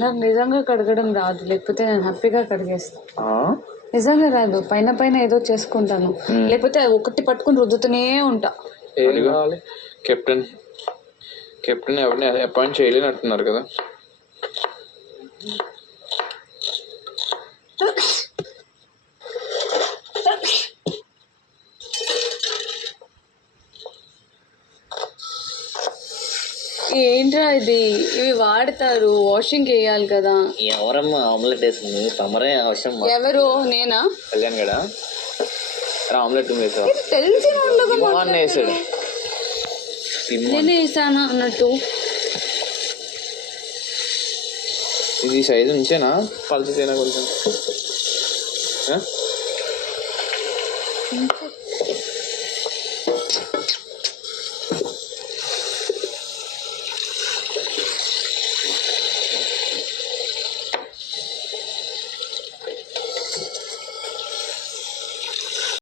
నాకు నిజంగా కడగడం రాదు, లేకపోతే నేను హ్యాపీగా కడిగేస్తా. నిజంగా రాదు, పైన పైన ఏదో చేసుకుంటాను, లేకపోతే ఒకటి పట్టుకుని రుద్దుతూనే ఉంటా. ఏం కావాలి? కెప్టెన్ ఎవరిని అపాయింట్ చేయలేనట్టున్నారు కదా. ఏంట్రా ఇది, ఇవి వాడతారు, వాషింగ్ వేయాలి కదా. ఎవరమ్మా ఆమ్లెట్ వేసింది? తమరే అవసరం. ఎవరు? నేనా? కళ్యాణ్ గడా ఆమ్లెట్ వేసావు? తెలిసిన వేసాడు. నేనే వేసానా అన్నట్టు. ఇది సైజు నుంచేనా పలుచతేనా కొంచెం?